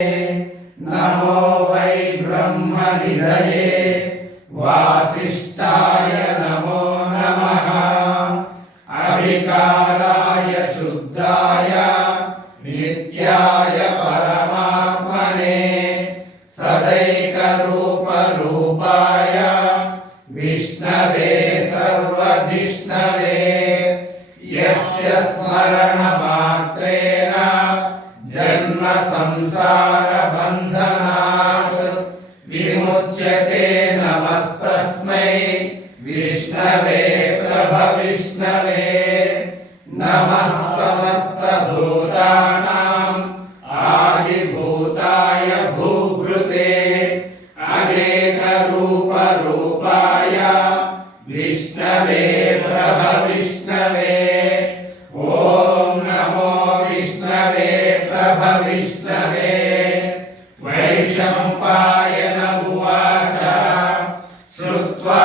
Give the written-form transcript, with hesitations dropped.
नमो वै ब्रह्मनिधये वासिष्ठाय नमो नमः। अविकाराय शुद्धाय नित्याय परमात्मने सदैकरूपरूपाय विष्णवे सर्वजिष्णवे यस्य स्मरणमात्रेण जन्म संसार बन्धनात् विमुच्यते। नमस्तस्मै विष्णवे प्रभविष्णवे। नमः समस्तभूतानां आदिभूताय भूभृते अनेकरूपरूपाय विष्णवे प्रभविष्णवे। ॐ नमो विष्णवे प्रभविष्णवे। वैशम्पायन उवाच श्रुत्वा